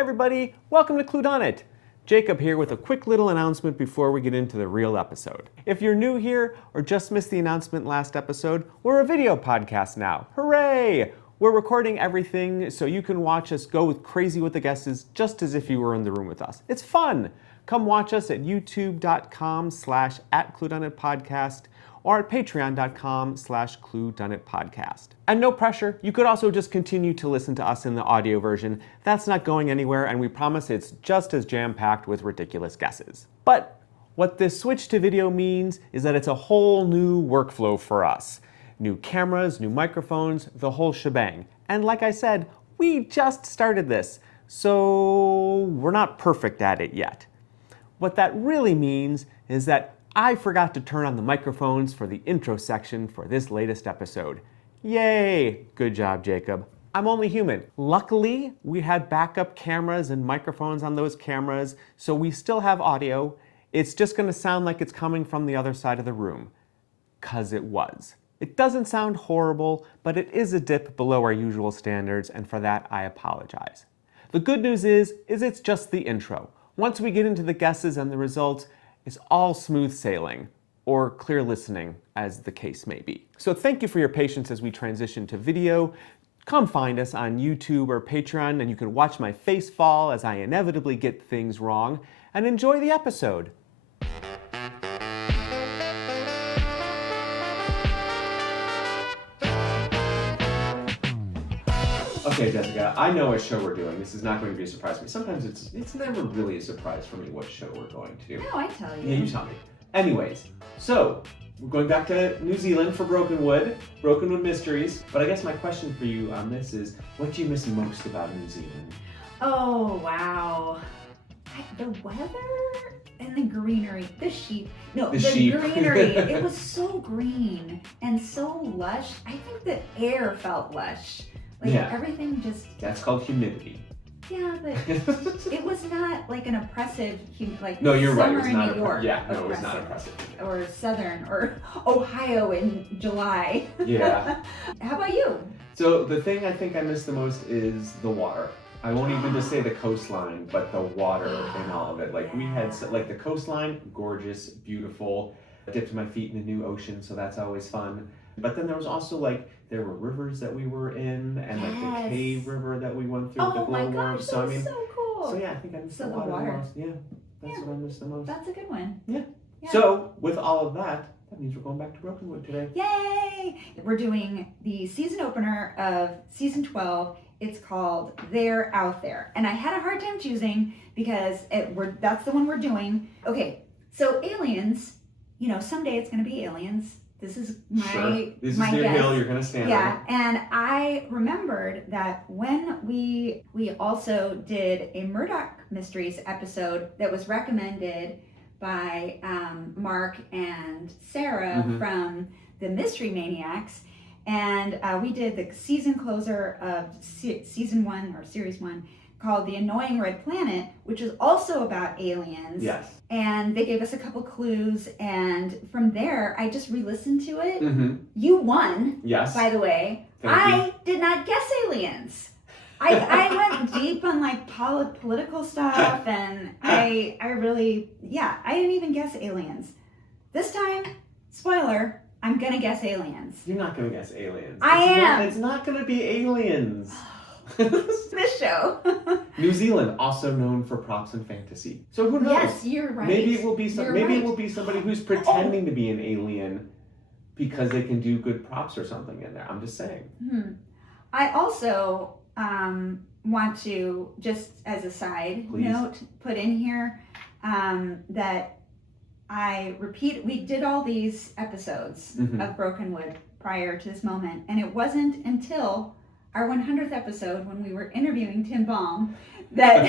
everybody, welcome to Cluedunnit. Jacob here with a quick little announcement before we get into the real episode. If you're new here or just missed the announcement last episode, we're a video podcast now. Hooray! We're recording everything so you can watch us go crazy with the guesses just as if you were in the room with us. It's fun! Come watch us at youtube.com/@ClueDunnitPodcast or at patreon.com/ClueDunnitPodcast. And no pressure, you could also just continue to listen to us in the audio version. That's not going anywhere, and we promise it's just as jam-packed with ridiculous guesses. But what this switch to video means is that it's a whole new workflow for us. New cameras, new microphones, the whole shebang. And like I said, we just started this, so we're not perfect at it yet. What that really means is that I forgot to turn on the microphones for the intro section for this latest episode. Yay! Good job, Jacob. I'm only human. Luckily, we had backup cameras and microphones on those cameras, so we still have audio. It's just gonna sound like it's coming from the other side of the room, 'cause it was. It doesn't sound horrible, but it is a dip below our usual standards, and for that, I apologize. The good news is it's just the intro. Once we get into the guesses and the results, it's all smooth sailing, or clear listening, as the case may be. So thank you for your patience as we transition to video. Come find us on YouTube or Patreon, and you can watch my face fall as I inevitably get things wrong, and enjoy the episode. Okay, Jessica, I know what show we're doing. This is not going to be a surprise to me. Sometimes it's never really a surprise for me what show we're going to. No, I tell you. Yeah, you tell me. Anyways, so we're going back to New Zealand for Brokenwood Mysteries. But I guess my question for you on this is, what do you miss most about New Zealand? Oh, wow. The weather and the greenery. The greenery. It was so green and so lush. I think the air felt lush. Like everything just... That's called humidity. Yeah, but it was not like an oppressive, like no, you're right. It was summer in not New York. Yeah, no, it was not oppressive. Or southern, or Ohio in July. Yeah. How about you? So the thing I think I miss the most is the water. I won't even just say the coastline, but the water and all of it. Like we had, like the coastline, gorgeous, beautiful. I dipped my feet in a new ocean, so that's always fun. But then there was also like, there were rivers that we were in, and like the cave river that we went through with the glowworms. So I mean, so cool. So yeah, I think I miss the water the most. Yeah, that's what I miss the most. That's a good one. Yeah. So with all of that, that means we're going back to Brokenwood today. Yay! We're doing the season opener of season 12. It's called They're Out There. And I had a hard time choosing because that's the one we're doing. Okay, so aliens, someday it's going to be aliens. This is my This is my the guess. hill you're going to stand on. Yeah, and I remembered that when we also did a Murdoch Mysteries episode that was recommended by Mark and Sarah from the Mystery Maniacs, and we did the season closer of season 1 or series 1 called The Annoying Red Planet, which is also about aliens. Yes. And they gave us a couple clues, and from there, I just re-listened to it. Mm-hmm. You won, yes. By the way. I did not guess aliens. I went deep on like political stuff, and I really, I didn't even guess aliens. This time, spoiler, I'm gonna guess aliens. You're not gonna guess aliens. I am. It's not gonna be aliens. This show. New Zealand, also known for props and fantasy. So who knows? Yes, you're right. Maybe it will be it will be somebody who's pretending to be an alien because they can do good props or something in there. I'm just saying. I also want to, just as a side note, put in here that we did all these episodes of Brokenwood prior to this moment, and it wasn't until our 100th episode, when we were interviewing Tim Balm, that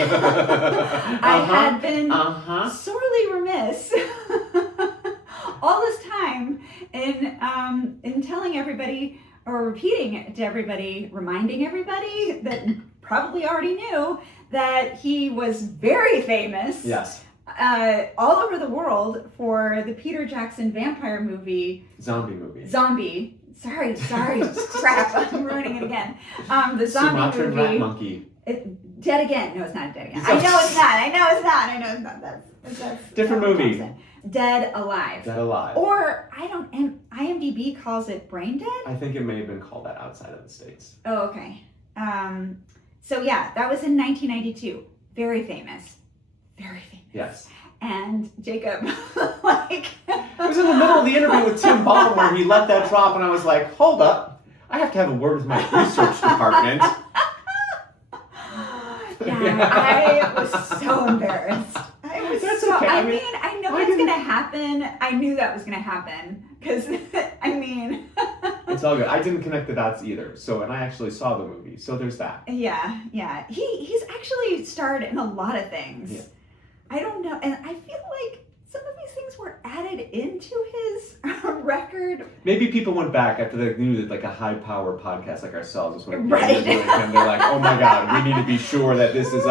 I had been sorely remiss all this time in telling everybody, or repeating it to everybody, reminding everybody that probably already knew that he was very famous. Yes. All over the world for the Peter Jackson vampire movie. Zombie. Sorry, crap, I'm ruining it again. The zombie Sumatran movie. rat monkey. Dead Again. No, it's not Dead Again. I know it's not. That's different movie. Johnson. Dead Alive. Dead Alive. Or IMDb calls it Brain Dead. I think it may have been called that outside of the States. Oh, okay. So yeah, that was in 1992. Very famous. Very famous. Yes. And Jacob, like... It was in the middle of the interview with Tim Balm where he let that drop, and I was like, hold up. I have to have a word with my research department. Yeah, I was so embarrassed. That's okay. I mean, I know it's going to happen. I knew that was going to happen. Because, I mean... It's all good. I didn't connect the dots either. So, and I actually saw the movie. So there's that. Yeah. He's actually starred in a lot of things. Yeah. I don't know. And I feel like some of these things were added into his record. Maybe people went back after they knew that like a high power podcast like ourselves was going to right. And they're like, oh my God, we need to be sure that this is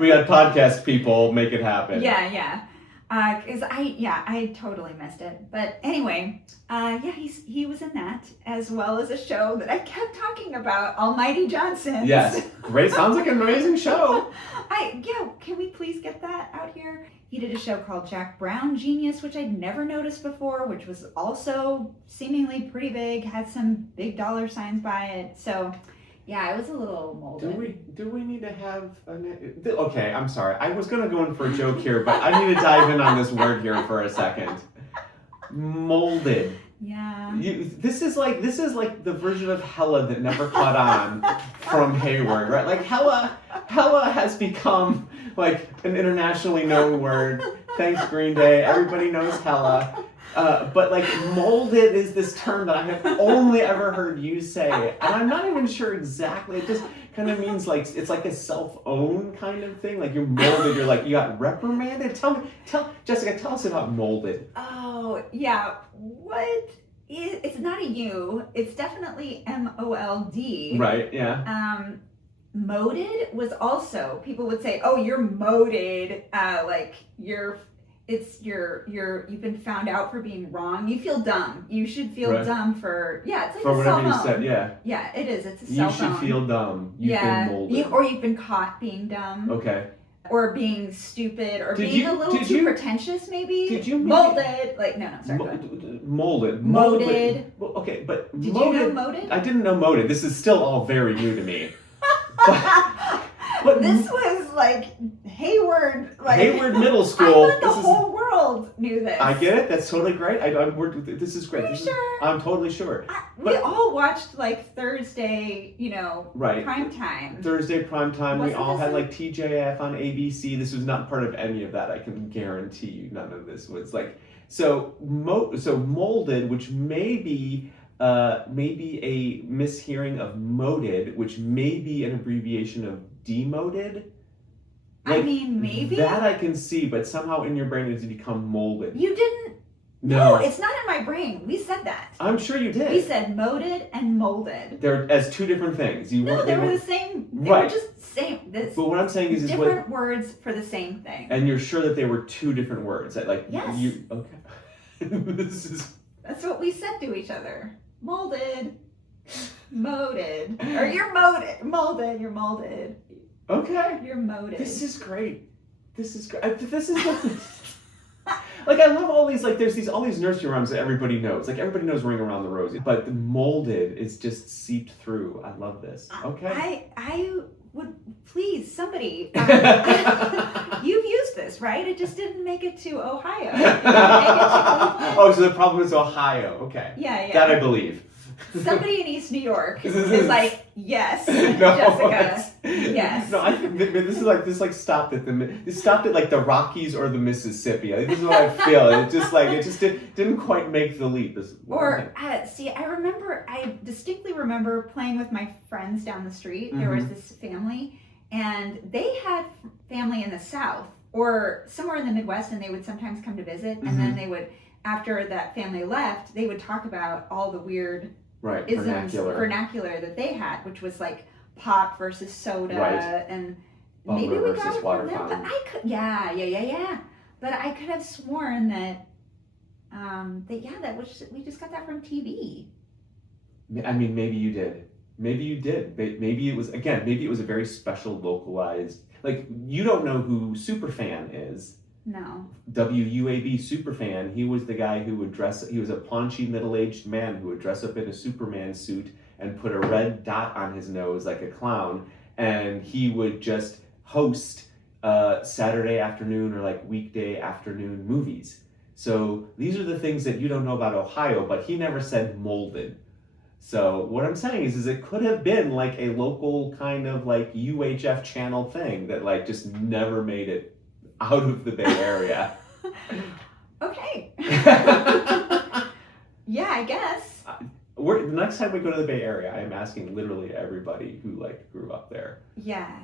we got podcast people, make it happen. Yeah. Because I totally missed it. But anyway, he was in that, as well as a show that I kept talking about, Almighty Johnson. Yes, great. Sounds like an amazing show. Can we please get that out here? He did a show called Jack Brown Genius, which I'd never noticed before, which was also seemingly pretty big, had some big dollar signs by it. So, yeah, it was a little molded. Do we need to have okay, I'm sorry. I was going to go in for a joke here, but I need to dive in on this word here for a second. Molded. Yeah. This is like the version of Hella that never caught on from Hayward, right? Like Hella has become like an internationally known word. Thanks Green Day. Everybody knows Hella. But like molded is this term that I have only ever heard you say, and I'm not even sure exactly. It just kind of means like it's like a self-own kind of thing. Like you're molded. You're like you got reprimanded. Tell Jessica. Tell us about molded. Oh yeah. It's not a U. It's definitely MOLD. Right. Yeah. Moded was also, people would say, oh, you're moded. You've been found out for being wrong. You feel dumb. You should feel dumb for, it's like for a whatever cell phone. You said, yeah. Yeah, it is. It's a you cell phone. You should feel dumb. You've been molded. Or you've been caught being dumb. Okay. Or being stupid, or being a little too pretentious, maybe. Did you molded? Like no, sorry. Molded. Moded. Okay, but did you know moded? I didn't know moded. This is still all very new to me. but this was like Hayward Middle School. I thought the whole world knew this. I get it. That's totally great. This is great. Are you sure? I'm totally sure. We all watched like Thursday, prime time. Thursday prime time. We all had this like TJF on ABC. This was not part of any of that. I can guarantee you, none of this was like so molded, which may be a mishearing of moded, which may be an abbreviation of demoted. Like, I mean, maybe that I can see, but somehow in your brain it's become molded. You didn't. No, it's not in my brain. We said that. I'm sure you did. We said moded and molded. They're as two different things. They were the same. They were just same. But what I'm saying is different words for the same thing. And you're sure that they were two different words? That like yes. Okay. That's what we said to each other. Molded, moded, or you're molded. You're molded. Okay. You're moded. This is great. This is like I love all these there's all these nursery rhymes that everybody knows. Like everybody knows Ring Around the Rosie, but the molded is just seeped through. I love this. Okay. I would please somebody. You've used this, right? It just didn't make it to Ohio. Oh, so the problem is Ohio. Okay. Yeah. That I believe. Somebody in East New York is like, yes, Jessica, yes. No, I think this stopped at like the Rockies or the Mississippi. I think this is what I feel. It just didn't quite make the leap. I distinctly remember playing with my friends down the street. Mm-hmm. There was this family, and they had family in the South or somewhere in the Midwest, and they would sometimes come to visit, mm-hmm. and then they would, after that family left, they would talk about all the weird vernacular that they had, which was like pop versus soda, and Bummer maybe we got it from them. But I could, But I could have sworn that, we just got that from TV. I mean, maybe you did. Maybe you did. Maybe it was a very special, localized. Like, you don't know who Superfan is. No. WUAB Superfan. He was the guy who would he was a paunchy middle-aged man who would dress up in a Superman suit and put a red dot on his nose like a clown, and he would just host Saturday afternoon or like weekday afternoon movies. So these are the things that you don't know about Ohio, but he never said molded. So what I'm saying is it could have been like a local kind of like UHF channel thing that like just never made it out of the Bay Area. Okay. Yeah, I guess. The next time we go to the Bay Area, I am asking literally everybody who like grew up there. Yeah.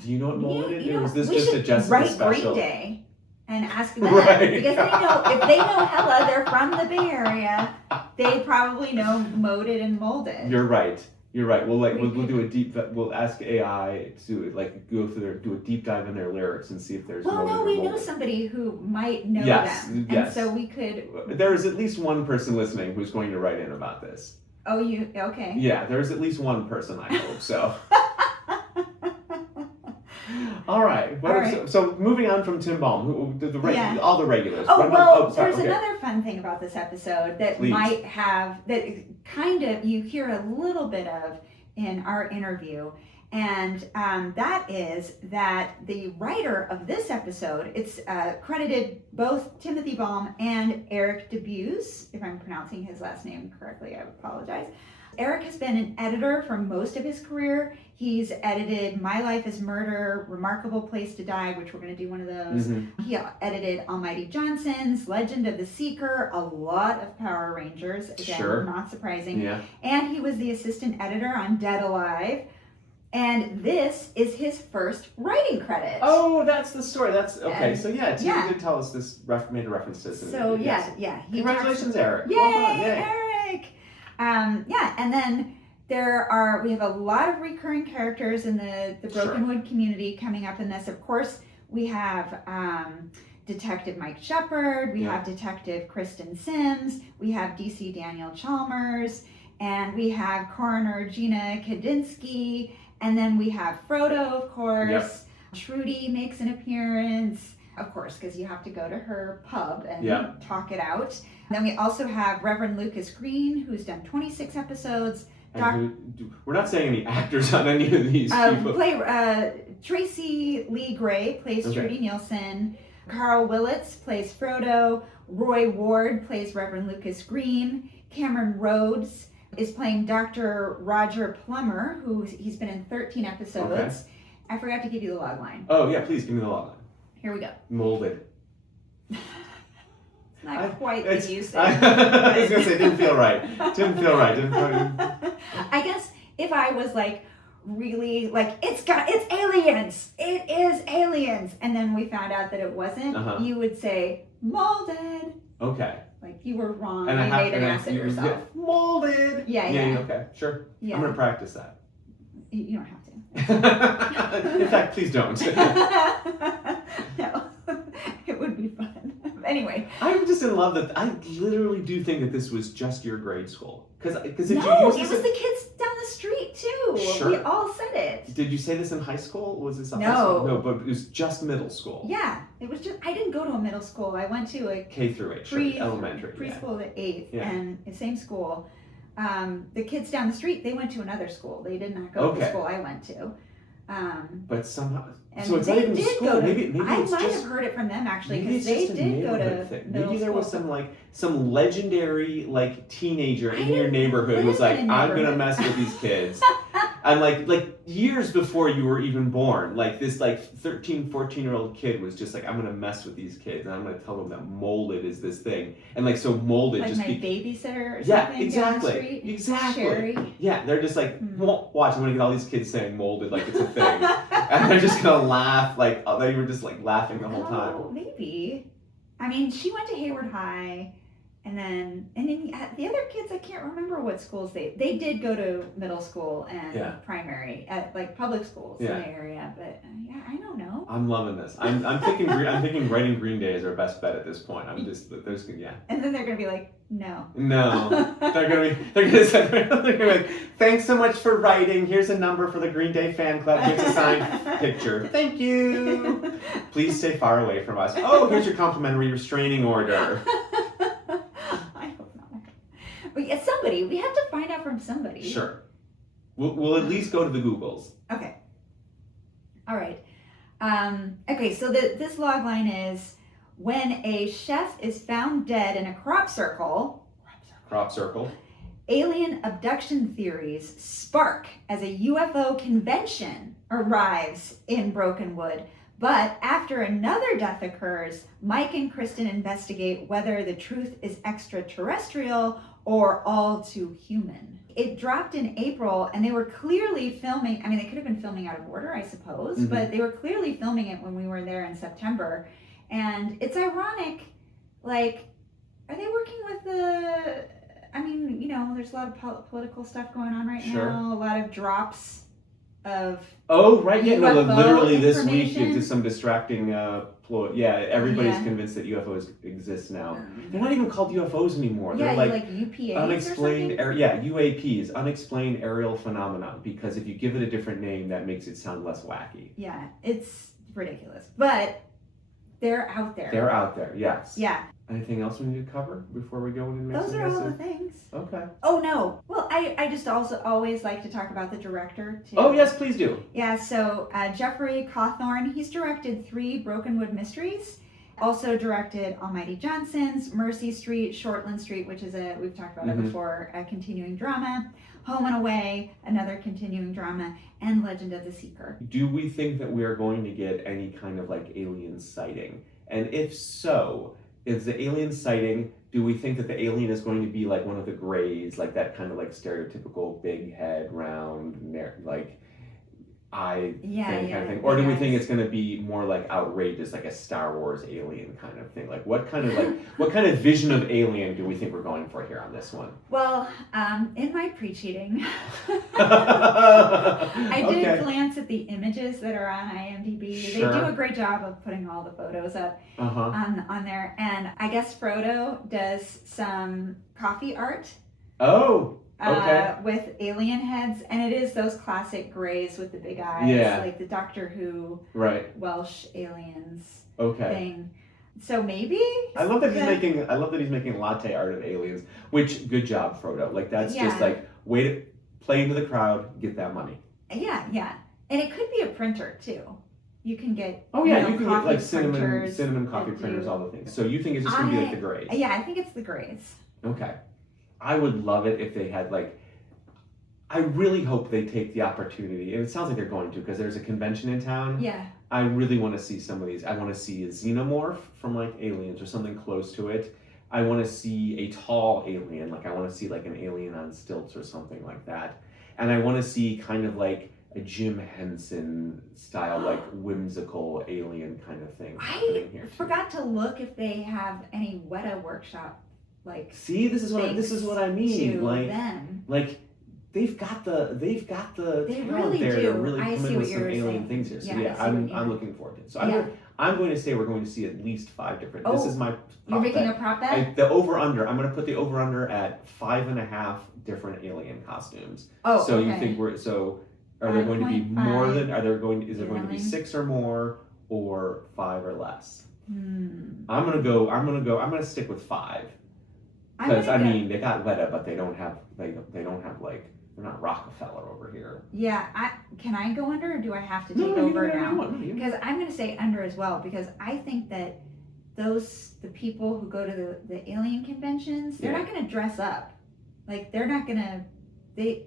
Do you know what molded is? Or is this we just a should Jessica write special? Great Day and ask them Right. because if they know hella, they're from the Bay Area. They probably know moded and molded. You're right. We'll do a deep. We'll ask AI to like go through do a deep dive in their lyrics and see if there's. Well, no, we know somebody who might know them, and so we could. There is at least one person listening who's going to write in about this. Oh, you okay? Yeah, there's at least one person. I hope so. All right. So moving on from Tim Balm, all the regulars. There's another fun thing about this episode that might have that kind of you hear a little bit of in our interview, and that is that the writer of this episode, it's credited both Timothy Balm and Eric Debuse. If I'm pronouncing his last name correctly, I apologize. Eric has been an editor for most of his career. He's edited My Life is Murder, Remarkable Place to Die, which we're going to do one of those. Mm-hmm. He edited Almighty Johnson's, Legend of the Seeker, a lot of Power Rangers. Again, not surprising. Yeah. And he was the assistant editor on Dead Alive. And this is his first writing credit. Oh, that's the story. That's okay. So Tim did tell us this, made a reference to this. So Congratulations, Eric. Yay, Eric. And then we have a lot of recurring characters in the Brokenwood community coming up in this. Of course, we have Detective Mike Shepard, we have Detective Kristen Sims, we have DC Daniel Chalmers, and we have Coroner Gina Kadinsky, and then we have Frodo, of course. Yep. Trudy makes an appearance, of course, because you have to go to her pub and talk it out. Then we also have Reverend Lucas Green, who's done 26 episodes. We're not saying any actors on any of these people. Tracy Lee Gray plays Trudy Nielsen. Carl Willits plays Frodo. Roy Ward plays Reverend Lucas Green. Cameron Rhodes is playing Dr. Roger Plummer, he's been in 13 episodes. Okay. I forgot to give you the log line. Oh, yeah, please give me the log line. Here we go. Molded. Not quite the usage. I was going to say, it didn't feel right. I guess if I was like, really, like, it's aliens. It is aliens. And then we found out that it wasn't, you would say, molded. Okay. Like, you were wrong. And you made an ass of yourself. Molded. Yeah. Okay, sure. Yeah. I'm going to practice that. You don't have to. In fact, please don't. No. It would be fun. Anyway. I'm just in love that I literally do think that this was just your grade school. Because it was the kids down the street too. Sure. We all said it. Did you say this in high school? Was this high school? No, but it was just middle school. Yeah, it was just. I didn't go to a middle school. I went to a K through 8, elementary, preschool to 8th, and the same school. The kids down the street, they went to another school. They did not go to the school I went to. But somehow, so it's not even school. Maybe I might have heard it from them actually, because they did go to maybe there was some legendary like teenager in your neighborhood who was like, I'm gonna mess with these kids. And like years before you were even born, like this like 13, 14-year-old kid was just like, I'm gonna mess with these kids and I'm gonna tell them that molded is this thing. And like so molded like just my babysitter or something. Yeah, exactly. Down the street. Exactly. Sherry. Yeah, they're just like, watch, I'm gonna get all these kids saying molded like it's a thing. And they're just gonna laugh, like they were just like laughing the whole time. Oh, maybe. I mean, she went to Hayward High. And then the other kids, I can't remember what schools they did go to middle school and primary at like public schools in the area. But I don't know. I'm loving this. I'm thinking writing Green Day is our best bet at this point. Yeah. And then they're gonna be like, no. No. They're gonna say, thanks so much for writing. Here's a number for the Green Day fan club. Here's a signed picture. Thank you. Please stay far away from us. Oh, here's your complimentary restraining order. I hope not. But yeah, somebody. We have to find out from somebody. Sure. We'll at least go to the Googles. Okay. All right. Okay, so this log line is, when a chef is found dead in a crop circle, alien abduction theories spark as a UFO convention arrives in Brokenwood. But after another death occurs, Mike and Kristen investigate whether the truth is extraterrestrial or all too human. It dropped in April, and they were clearly filming. I mean, they could have been filming out of order, I suppose, but they were clearly filming it when we were there in September. And it's ironic, like, are they working with I mean, there's a lot of political stuff going on right now, a lot of drops of UFO literally this week it's some distracting ploy. Yeah, everybody's convinced that UFOs exist now. They're not even called UFOs anymore. They're like UPAs unexplained UAPs, unexplained aerial phenomena, because if you give it a different name, that makes it sound less wacky. Yeah, it's ridiculous. But they're out there. They're out there, yes. Yeah. Anything else we need to cover before we go into Those are all the things. Okay. Oh, no. Well, I just also always like to talk about the director, too. Oh, yes, please do. Yeah, so Jeffrey Cawthorne, he's directed 3 Brokenwood Mysteries. Also directed Almighty Johnson's, Mercy Street, Shortland Street, which is we've talked about it before, a continuing drama. Home and Away, another continuing drama, and Legend of the Seeker. Do we think that we are going to get any kind of alien sighting? And if so, is the alien sighting, do we think that the alien is going to be like one of the Greys, like that kind of stereotypical big head, round, eye kind of thing? Or do we think it's going to be more outrageous, like a Star Wars alien kind of thing? What kind of vision of alien do we think we're going for here on this one? Well, in my pre-cheating, I did glance at the images that are on IMDb. Sure. They do a great job of putting all the photos up on there. And I guess Frodo does some coffee art. Oh, okay. With alien heads, and it is those classic Greys with the big eyes, like the Doctor Who Welsh aliens thing. So maybe I love that he's making latte art of aliens. Which, good job, Frodo. That's just way to play into the crowd, get that money. Yeah, and it could be a printer too. You can get you can get cinnamon coffee printers, all the things. So you think it's just gonna be the Greys? Yeah, I think it's the Greys. Okay. I would love it if they had I really hope they take the opportunity, and it sounds like they're going to, because there's a convention in town. Yeah. I really want to see some of these. I want to see a xenomorph from Aliens or something close to it. I want to see a tall alien, I want to see an alien on stilts or something like that. And I want to see kind of a Jim Henson style, whimsical alien kind of thing happening here. I forgot to look if they have any Weta workshop. See, this is what I mean. Them. They've got the they talent really there do. to really come in with some alien saying. things here. So I'm looking forward to it. So I'm going to say we're going to see at least 5 different. This is my. You're making a prop bet? The over under. I'm going to put the over under at 5.5 different alien costumes. Oh, so you think we're Are there going to be more than? Is there going to be 6 or more, or 5 or less? I'm gonna stick with 5. Because they got Weta, but they don't have they're not Rockefeller over here. Yeah, can I go under, or do I have to take over now? Because I'm gonna say under as well, because I think that the people who go to the alien conventions, they're not gonna dress up. They're not gonna.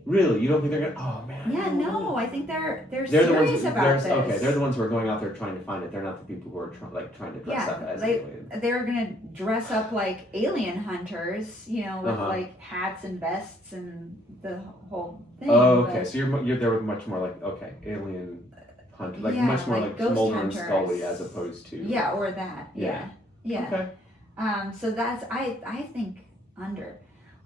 Really? You don't think they're gonna? Oh man. Yeah, no. I think they're serious about this. Okay, they're the ones who are going out there trying to find it. They're not the people who are trying to dress up as aliens. They're gonna dress up like alien hunters, with hats and vests and the whole thing. Oh, okay. So you're there with much more alien hunter, much more Mulder and Scully as opposed to. Yeah, or that. Yeah. Okay. So that's I think under.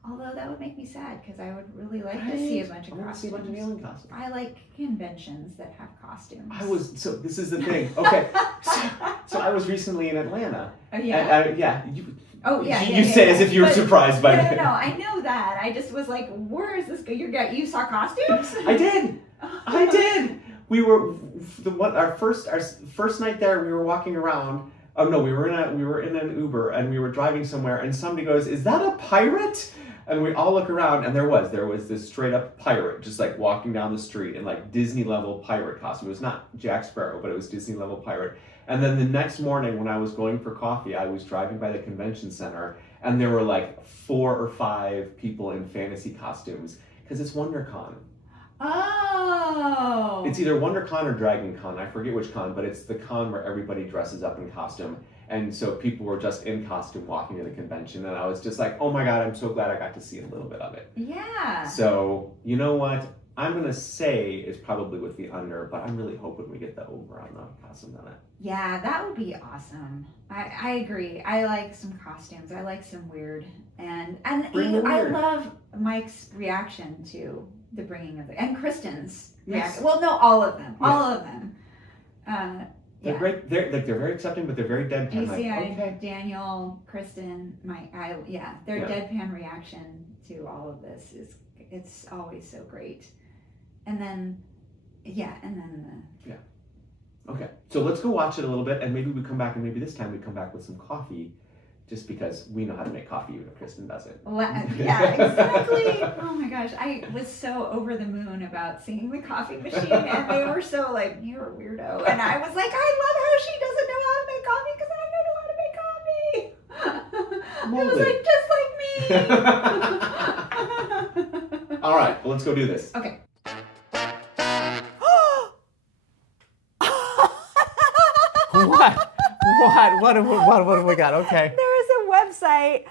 Although that would make me sad because I would really like to see a bunch of costumes. I want to see a bunch of alien costumes. I like conventions that have costumes. So this is the thing. Okay. So I was recently in Atlanta. Oh, yeah? You said as if you were surprised by it. No, I know that. I just was like, where is this go? You saw costumes? I did. We were our first night there. We were walking around. Oh no, we were in an Uber and we were driving somewhere, and somebody goes, "Is that a pirate?" And we all look around, and there was this straight up pirate just like walking down the street in like Disney level pirate costume. It was not Jack Sparrow, but it was Disney level pirate. And then the next morning when I was going for coffee, I was driving by the convention center, and there were like 4 or 5 people in fantasy costumes because it's WonderCon. Oh. It's either WonderCon or DragonCon. I forget which con, but it's the con where everybody dresses up in costume. And so people were just in costume walking to the convention, and I was just like, oh my God, I'm so glad I got to see a little bit of it. Yeah. So, you know what? I'm going to say it's probably with the under, but I'm really hoping we get the over on the costumes on it. Yeah, that would be awesome. I agree. I like some costumes. I like some weird. And I love Mike's reaction to the bringing of and Kristen's reaction. Well, no, all of them. Yeah. All of them. They're great. They're very accepting, but they're very deadpan. Okay. Daniel, Kristen, Mike. Their deadpan reaction to all of this it's always so great. And then. Okay, so let's go watch it a little bit, and maybe we come back, and maybe this time we come back with some coffee, just because we know how to make coffee, even if Kristen doesn't. Yeah, exactly. Oh my gosh, I was so over the moon about seeing the coffee machine, and they were so like, "You're a weirdo," and I was like, "I love how she doesn't know how to make coffee because I don't know how to make coffee." It was like just like me. All right, well, let's go do this. Okay. What have we got? Okay. There is a website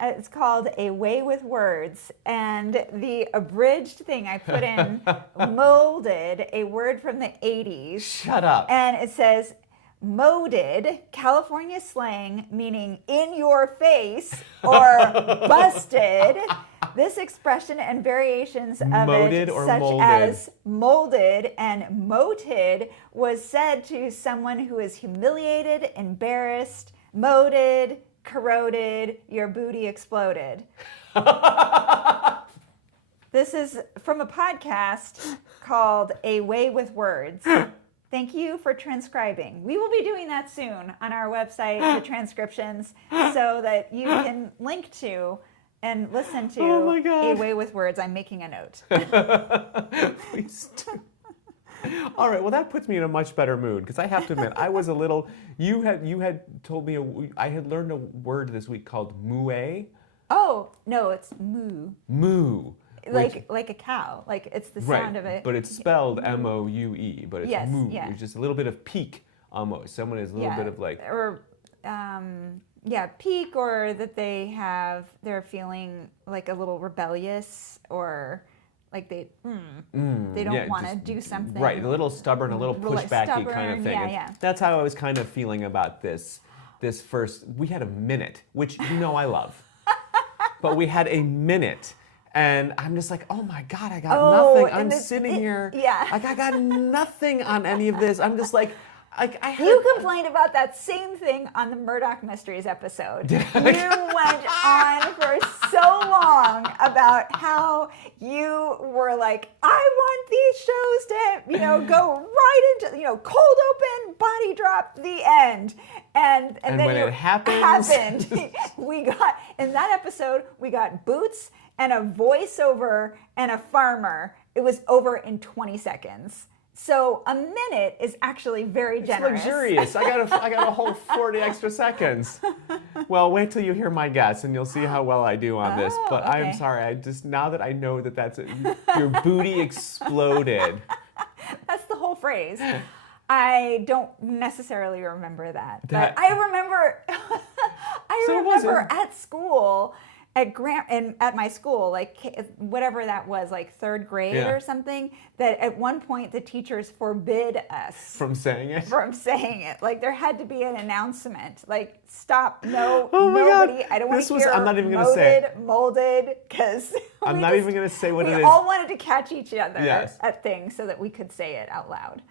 it's called A Way with Words, and the abridged thing I put in molded a word from the 80s. Shut up. And it says, moded, California slang meaning in your face or busted. This expression and variations of Moded it, or such molded? as molded and moted, was said to someone who is humiliated, embarrassed, moted, corroded, your booty exploded. This is from a podcast called A Way with Words. Thank you for transcribing. We will be doing that soon on our website, the transcriptions, so that you can link to and listen to A Way with Words. I'm making a note. Please do. All right, well, that puts me in a much better mood, because I have to admit, I was a little, you had told me, I had learned a word this week called moue. Oh, no, it's moo. Moo. Like a cow. Like it's the sound of it. But it's spelled M-O-U-E, but it's moo. Yeah. There's just a little bit of peak almost. Someone is a little bit of like... Or, peak, or that they're feeling like a little rebellious, or like they don't want to do something. Right, a little stubborn, a little pushbacky kind of thing. Yeah. That's how I was kind of feeling about this first. We had a minute, which you know I love. But we had a minute. And I'm just like, oh my God, I got nothing. I'm sitting here. Yeah. Like, I got nothing on any of this. I'm just like, You complained about that same thing on the Murdoch Mysteries episode. You went on for so long about how you were like, I want these shows to, go right into, cold open, body drop, the end. And then when it happened, we got, in that episode, we got boots and a voiceover and a farmer. It was over in 20 seconds. So a minute is actually very generous. It's luxurious. I got a whole 40 extra seconds. Well, wait till you hear my guess, and you'll see how well I do on this. But okay. I'm sorry. Now that I know that that's it, your booty exploded. That's the whole phrase. I don't necessarily remember that. But I remember. I remember at school. at my school, like whatever that was, like 3rd grade Yeah. or something, that at one point the teachers forbid us From saying it? from saying it. Like there had to be an announcement, like stop, no, Oh my God. nobody. I don't want This to was- hear I'm not even gonna say it. molded, because I'm not even going to say what it we is. all wanted to catch each other Yes. at things so that we could say it out loud.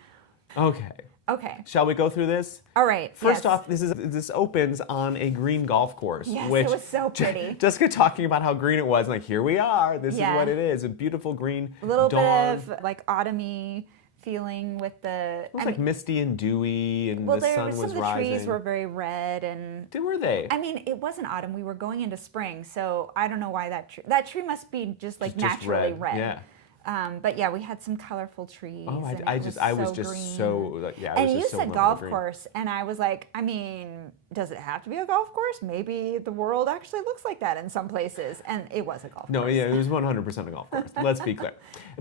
Okay. Okay. Shall we go through this? All right. First yes. off, this opens on a green golf course. Yes, which, it was so pretty. Jessica talking about how green it was, like here we are. This Yeah. is what it is. A beautiful green A little dawn. bit of like autumny feeling with the. It was like misty and dewy, and well, the sun some was of the rising. trees were very red, and Were they? I mean, it wasn't autumn. We were going into spring, so I don't know why that tree must be just like Just naturally red. Yeah. But yeah, we had some colorful trees. Oh, and I it was so just green. so like, yeah. I And was you just so said in love with golf the green. course, and I was like, I mean, does it have to be a golf course? Maybe the world actually looks like that in some places, and it was a golf No, course. yeah, it was 100% a golf course. Let's be clear.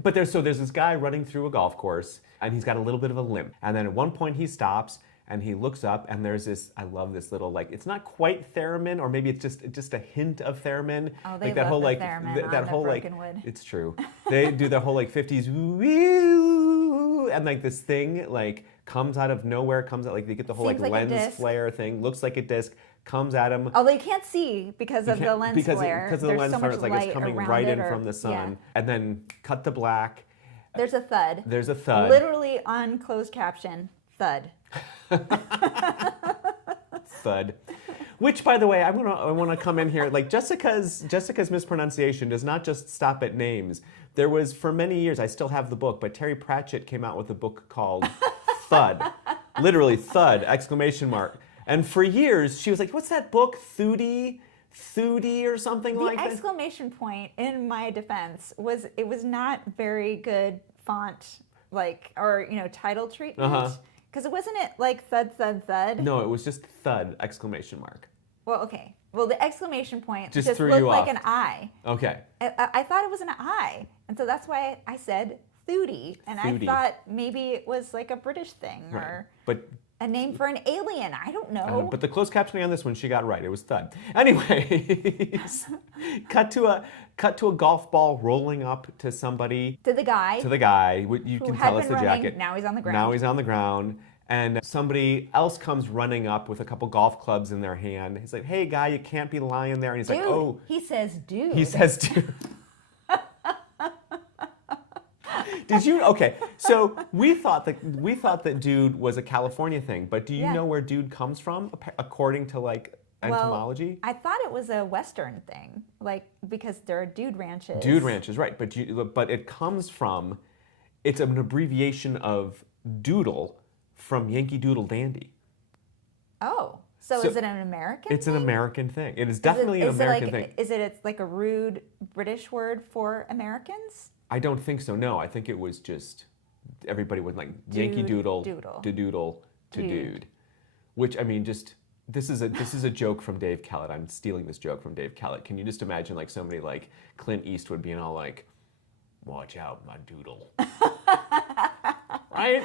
But there's this guy running through a golf course, and he's got a little bit of a limp. And then at one point he stops and he looks up, and there's this. I love this little, like, it's not quite theremin, or maybe it's just a hint of theremin. Oh, they like that love whole the like theremin on that the whole like. Brokenwood. It's true. They do their whole like 50s woo, and like this thing like comes out of nowhere. Comes out like they get the whole Seems like like a lens disc. flare thing. Looks like a disc. Comes at him. Although you can't see because of the lens flare. Because of the There's lens so flare, much it's like light it's coming around right it in or- from the sun. yeah. And then cut to black. There's a thud. There's a thud. Literally on closed caption, thud. Thud. Which, by the way, I want to come in here. Like Jessica's mispronunciation does not just stop at names. There was, for many years, I still have the book, but Terry Pratchett came out with a book called Thud. Literally, Thud, exclamation mark. And for years, she was like, what's that book? Thudi or something The like that? exclamation point, in my defense, was it was not very good font, like, or, title treatment. Uh-huh. Because it wasn't it like thud, thud, thud? No, it was just Thud, exclamation mark. Well, okay. Well, the exclamation point Just just threw looked you like off. an I. Okay. I thought it was an I. And so that's why I said Thudi. And Thudi. I thought maybe it was like a British thing Right. or But a name for an alien. I don't know. but the closed captioning on this one, she got right. It was Thud. Anyways, cut to a golf ball rolling up to somebody. To the guy To the guy. You who can had tell us been the running, jacket. now he's on the ground. Now he's on the ground. And somebody else comes running up with a couple golf clubs in their hand. He's like, hey, guy, you can't be lying there. And he's Dude, like, oh. he says dude. He says, dude. Did you? Okay, so we thought that dude was a California thing, but do you Yeah. know where dude comes from, according to like entomology? Well, I thought it was a Western thing, like because there are dude ranches. Dude ranches, right? But it comes from, it's an abbreviation of doodle from Yankee Doodle Dandy. Oh, so is it an American? It's an thing? American thing. It is definitely an American thing. Is it like a rude British word for Americans? I don't think so. No, I think it was just everybody would like Yankee Doodle, doodle. to doodle, to Dude. dude. Which I mean, just this is a joke from Dave Kellett. I'm stealing this joke from Dave Kellett. Can you just imagine like somebody like Clint Eastwood being all like, "Watch out, my doodle," right?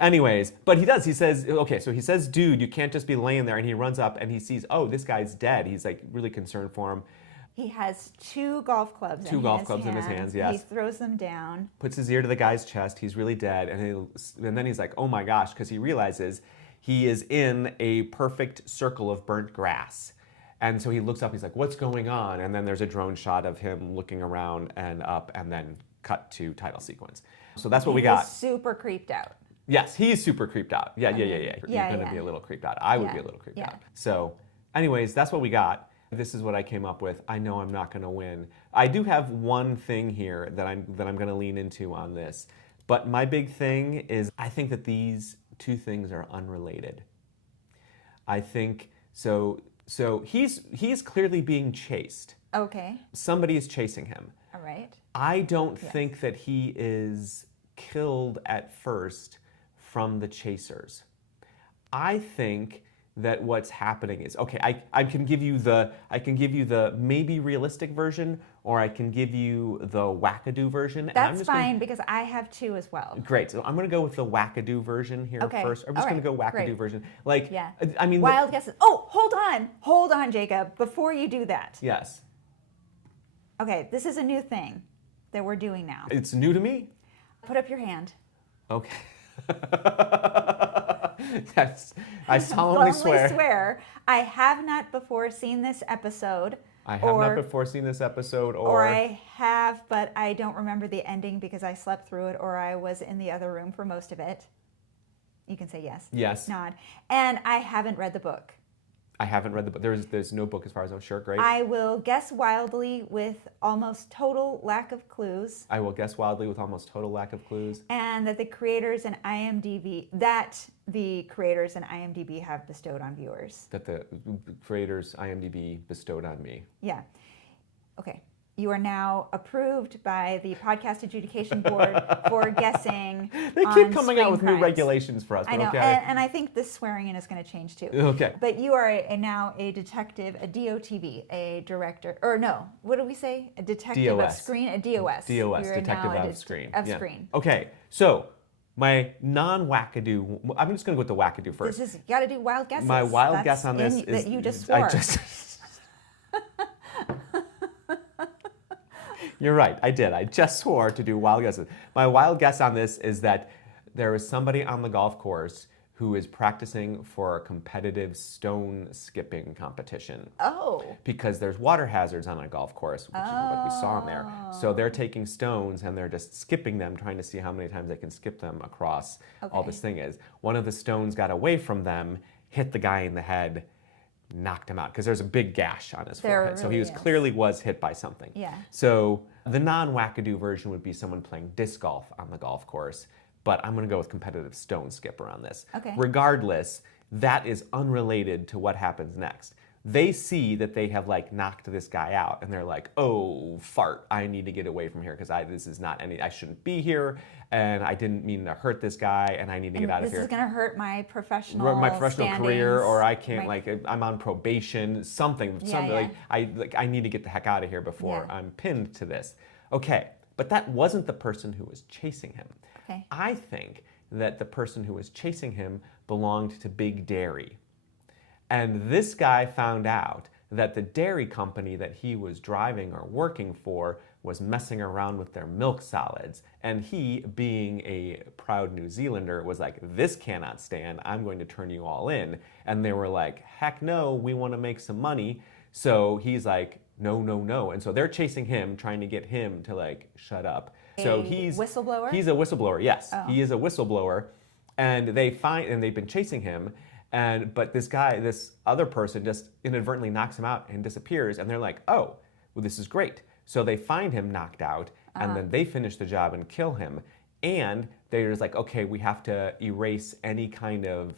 Anyways, but he does. He says, okay, so he says, "Dude, you can't just be laying there." And he runs up and he sees, oh, this guy's dead. He's like really concerned for him. He has two golf clubs. Two golf clubs in his hands, yes. He throws them down. Puts his ear to the guy's chest. He's really dead. And then he's like, oh my gosh, because he realizes he is in a perfect circle of burnt grass. And so he looks up, he's like, what's going on? And then there's a drone shot of him looking around and up, and then cut to title sequence. So that's what we got. He's super creeped out. Yes, he's super creeped out. Yeah. You're going to be a little creeped out. I would be a little creeped out. So anyways, that's what we got. This is what I came up with. I know I'm not going to win. I do have one thing here that I'm going to lean into on this. But my big thing is I think that these two things are unrelated. I think so he's clearly being chased. Okay. Somebody is chasing him. All right. I don't think that he is killed at first from the chasers. I think that what's happening is, okay, I can give you the maybe realistic version, or I can give you the wackadoo version. That's fine because I have two as well. Great. So I'm going to go with the wackadoo version here first. I'm just going to go wackadoo version. Like, yeah. I mean, wild guesses. Oh, hold on, Jacob. Before you do that, yes. Okay, this is a new thing that we're doing now. It's new to me? Put up your hand. Okay. Yes, I solemnly swear. I have not before seen this episode. I have not before seen this episode, or I have, but I don't remember the ending because I slept through it, or I was in the other room for most of it. You can say yes. Yes. Nod. And I haven't read the book. I haven't read the book. There's no book as far as I'm sure. Great. I will guess wildly with almost total lack of clues. I will guess wildly with almost total lack of clues. And that the creators and IMDb have bestowed on viewers. That the creators IMDb bestowed on me. Yeah. Okay. You are now approved by the Podcast Adjudication Board for guessing. They keep coming out with new regulations for us. I know, okay. and I think this swearing in is going to change too. Okay. But you are now a detective, a DOTV, a director, or no, what do we say? A detective DOS. of screen, a DOS. DOS, You're detective now of screen. Of screen. Okay, so my non-wackadoo, I'm just going to go with the wackadoo first. You got to do wild guesses. My wild guess on this is that you just swore. You're right, I did. I just swore to do wild guesses. My wild guess on this is that there is somebody on the golf course who is practicing for a competitive stone skipping competition. Oh. Because there's water hazards on a golf course, which is what we saw in there. So they're taking stones and they're just skipping them, trying to see how many times they can skip them across. All this thing is. One of the stones got away from them, hit the guy in the head, knocked him out, because there's a big gash on his forehead. So he was clearly hit by something. Yeah. So the non-wackadoo version would be someone playing disc golf on the golf course, but I'm going to go with competitive stone skipper on this. Okay. Regardless, that is unrelated to what happens next. They see that they have knocked this guy out, and they're like, "Oh, fart! I need to get away from here because this is not I shouldn't be here, and I didn't mean to hurt this guy, and I need to get out of here. This is going to hurt my professional career, or I can't I'm on probation, something. I need to get the heck out of here before I'm pinned to this." Okay, but that wasn't the person who was chasing him. Okay. I think that the person who was chasing him belonged to Big Dairy. And this guy found out that the dairy company that he was driving or working for was messing around with their milk solids. And he, being a proud New Zealander, was like, "This cannot stand. I'm going to turn you all in." And they were like, "Heck no, we want to make some money." So he's like, "No, no, no." And so they're chasing him, trying to get him to shut up. So he's whistleblower? He's a whistleblower, yes. Oh. He is a whistleblower. And they've been chasing him. But this other person just inadvertently knocks him out and disappears, and they're like, "Oh, well, this is great." So they find him knocked out, and then they finish the job and kill him. And they're just like, "Okay, we have to erase any kind of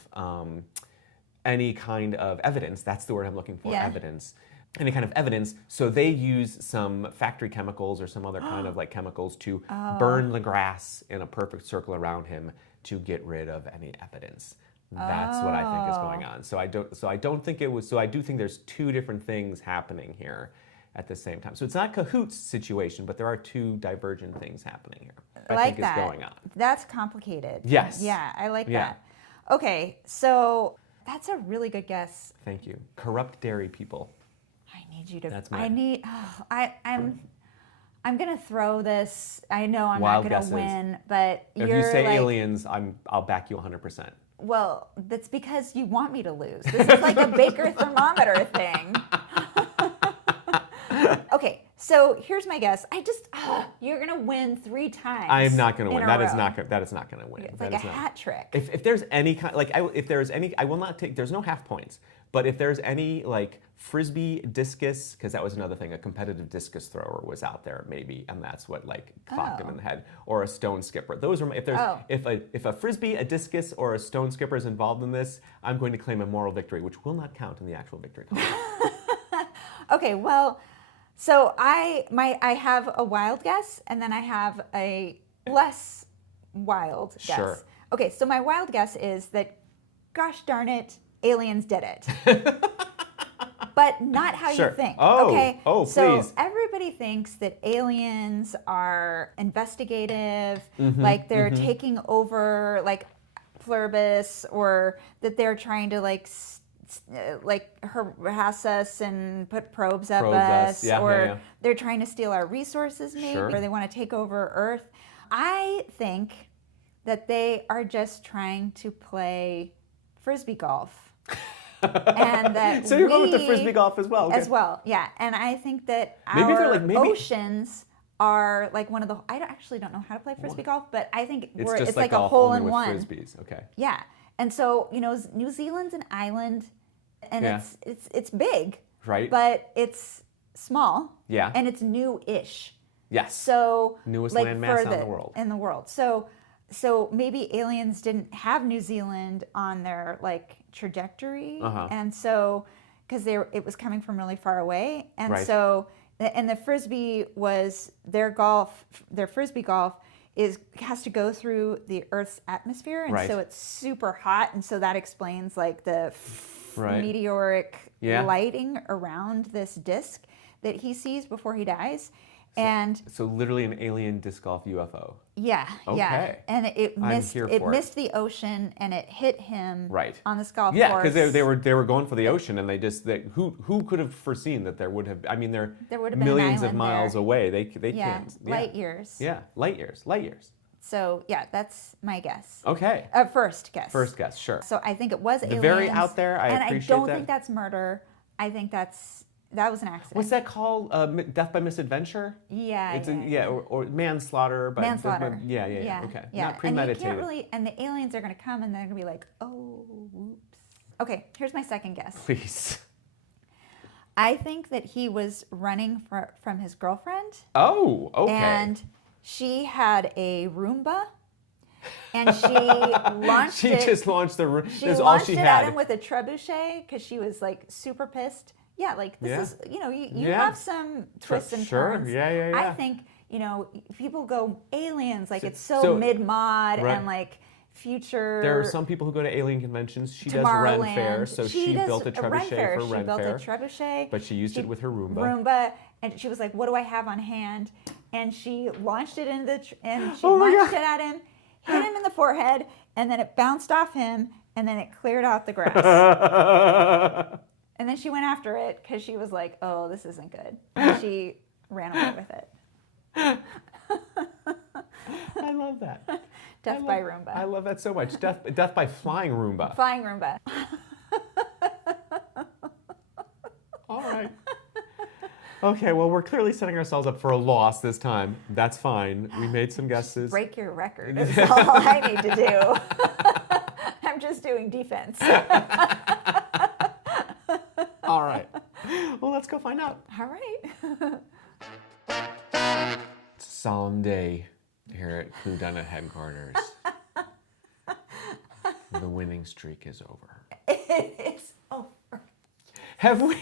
evidence." That's the word I'm looking for, evidence. Any kind of evidence. So they use some factory chemicals or some other kind of chemicals to burn the grass in a perfect circle around him to get rid of any evidence. That's what I think is going on. So I do think there's two different things happening here at the same time. So it's not cahoots situation, but there are two divergent things happening here. I think is going on. That's complicated. Yes. Yeah, I like that. Okay, so that's a really good guess. Thank you. Corrupt dairy people. I need you to. That's mine. I'm gonna throw this. I know I'm Wild not gonna guesses. win, but If you say aliens, I'll back you 100%. Well, that's because you want me to lose. This is like a Baker thermometer thing. Okay, so here's my guess. You're gonna win 3 times. I am not gonna win. That is row. not gonna win. It's like a hat trick. If there's any kind, I will not take. There's no half points. But if there's any frisbee discus, because that was another thing, a competitive discus thrower was out there maybe, and that's what clocked him in the head, or a stone skipper. Those are if a frisbee, a discus, or a stone skipper is involved in this, I'm going to claim a moral victory, which will not count in the actual victory column. Okay, well, so I have a wild guess, and then I have a less wild guess. Sure. Okay, so my wild guess is that, gosh darn it, aliens did it. But not how you think. Okay. Oh, so please. Everybody thinks that aliens are investigative, they're taking over Pluribus, or that they're trying to like harass us and put probes up Probes us, yeah, or yeah. they're trying to steal our resources, maybe, Sure. or they want to take over Earth. I think that they are just trying to play frisbee golf. And that so you're going with the frisbee golf as well? Okay. As well, yeah. And I think that Maybe our they're like, maybe... oceans are like one of the... I actually don't know how to play frisbee golf, but I think it's like a golf, hole only in with one. Frisbees. Okay. Yeah. And so, you know, New Zealand's an island, and Yeah. it's big, Right. but it's small. Yeah. And it's new-ish. Yes. So Newest like landmass in the world. So maybe aliens didn't have New Zealand on their like trajectory, and so because it was coming from really far away, and Right. so and the frisbee was their frisbee golf has to go through the Earth's atmosphere, and Right. so it's super hot, and so that explains like the Right. meteoric Yeah. lighting around this disc that he sees before he dies. And so literally an alien disc golf UFO. yeah, yeah, Okay. and it missed here for it. missed the ocean, and it hit him Right. on this golf Yeah, course. because they were going for the ocean, and who could have foreseen that there would have? I mean, There would have been an millions of island miles there. away. They Yeah, can't. light years. Yeah, light years. So yeah, that's my guess. Okay. First guess. First guess, sure. So I think it was aliens. Very out there. I and appreciate I don't that. think that's murder. I think that was an accident. What's that called? Death by misadventure? Yeah. It's yeah. or manslaughter. But Manslaughter. Yeah. Okay. Yeah. Not premeditated. And you can't really. And the aliens are going to come, and they're going to be like, oh, whoops. Okay, here's my second guess. Please. I think that he was running from his girlfriend. Oh, okay. And she had a Roomba, and she launched She it. just launched the. She That's all launched she it had. at him with a trebuchet because she was like super pissed. Yeah, like this Yeah. is, you know, you Yeah. have some twists and Sure. turns. Yeah. I think, you know, people go aliens, like it's so- so mid-mod right. and like future. There are some people who go to alien conventions. She does Ren Tomorrowland. Fair, so she does built a Ren trebuchet Fair. for Ren She built Fair. a trebuchet. But she used it with her Roomba. Roomba, and she was like, "What do I have on hand?" And she launched it into and she Oh my launched God. it at him, hit him in the forehead, and then it bounced off him, and then it cleared out the grass. And then she went after it because she was like, "Oh, this isn't good," and she ran away with it. I love that. Death by Roomba. I love that so much. Death by flying Roomba. Flying Roomba. All right. Okay, well, we're clearly setting ourselves up for a loss this time. That's fine. We made some guesses. Break your record. That's all I need to do. I'm just doing defense. All right. Well, let's go find out. All right. It's a solemn day here at Cluedunnit headquarters. The winning streak is over. It's over. Have we?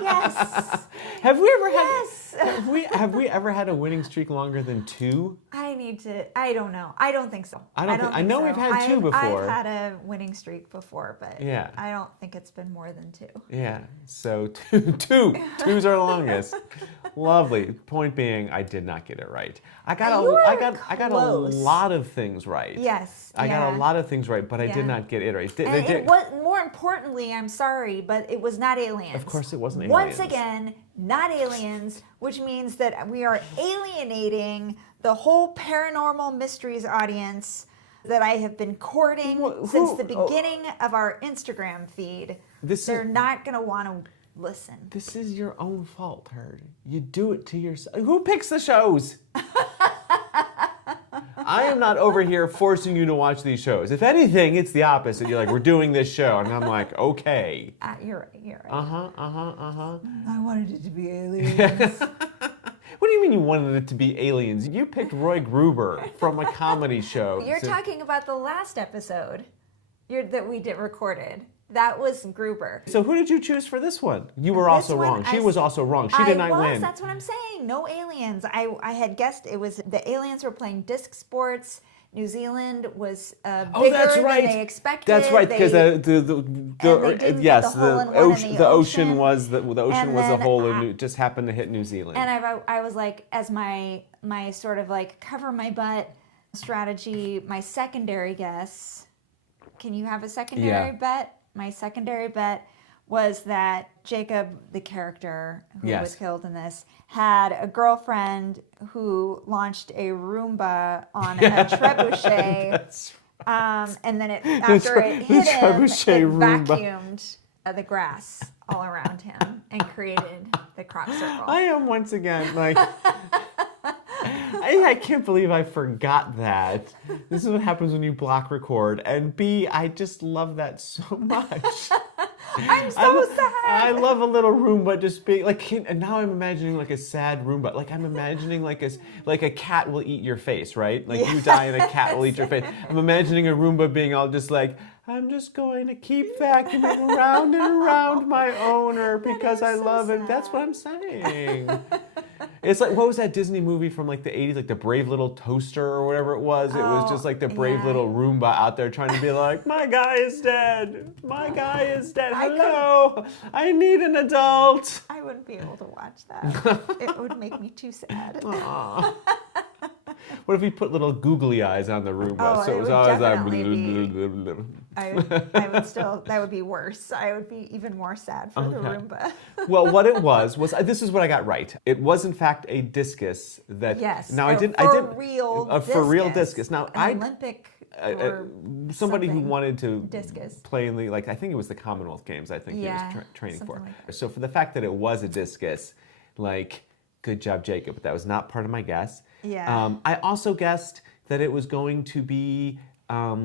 Yes. Have we ever Yes. had? Have we ever had a winning streak longer than 2? I don't know. I don't think so. I know so. we've had 2 before. I've had a winning streak before, but Yeah. I don't think it's been more than 2. Yeah. So 2's our longest. Lovely. Point being, I did not get it right. I got a close. lot of things right. Yes. I got a lot of things right, but I Yeah. did not get it right. And it was, more importantly, I'm sorry, but it was not aliens. Of course it wasn't Once aliens. again, not aliens, which means that we are alienating the whole paranormal mysteries audience that I have been courting since the beginning of our Instagram feed. They're not going to want to listen. This is your own fault, Herd. You do it to yourself. Who picks the shows? I am not over here forcing you to watch these shows. If anything, it's the opposite. You're like, we're doing this show. And I'm like, okay. You're right. I wanted it to be aliens. What do you mean you wanted it to be aliens? You picked Roy Gruber from a comedy show. You're talking about the last episode that we recorded. That was Gruber. So who did you choose for this one? You were also wrong. She was also wrong. She did not win. That's what I'm saying. No aliens. I had guessed it was the aliens were playing disc sports. New Zealand was bigger than they expected. That's right, because the ocean was a hole and it just happened to hit New Zealand. And I was like, as my sort of like cover my butt strategy, my secondary guess. Can you have a secondary bet? My secondary bet was that Jacob, the character who was killed in this, had a girlfriend who launched a Roomba on a trebuchet. And then after it hit him, it vacuumed the grass all around him and created the crop circle. I am once again like, I can't believe I forgot that. This is what happens when you block record. And B, I just love that so much. I'm so sad. I love a little Roomba just being like, and now I'm imagining like a sad Roomba. Like I'm imagining like a cat will eat your face, right? Like you die and a cat will eat your face. I'm imagining a Roomba being all just like, I'm just going to keep vacuuming around and around my owner because I love him. That's what I'm saying. It's like, what was that Disney movie from like the 80s, like the Brave Little Toaster or whatever it was? It was just like the brave little Roomba out there trying to be like, my guy is dead. My guy is dead. Hello. I need an adult. I wouldn't be able to watch that. It would make me too sad. Aww. What if we put little googly eyes on the Roomba? So it was always like. I would still, that would be worse. I would be even more sad for the Roomba. Well, what it was this is what I got right. It was in fact a discus that. Yes. Now for real discus. Now Olympic. Somebody who wanted to discus. Play in the I think it was the Commonwealth Games. I think he was training for. Like so for the fact that it was a discus, like, good job, Jacob. But that was not part of my guess. Yeah. I also guessed that it was going to be a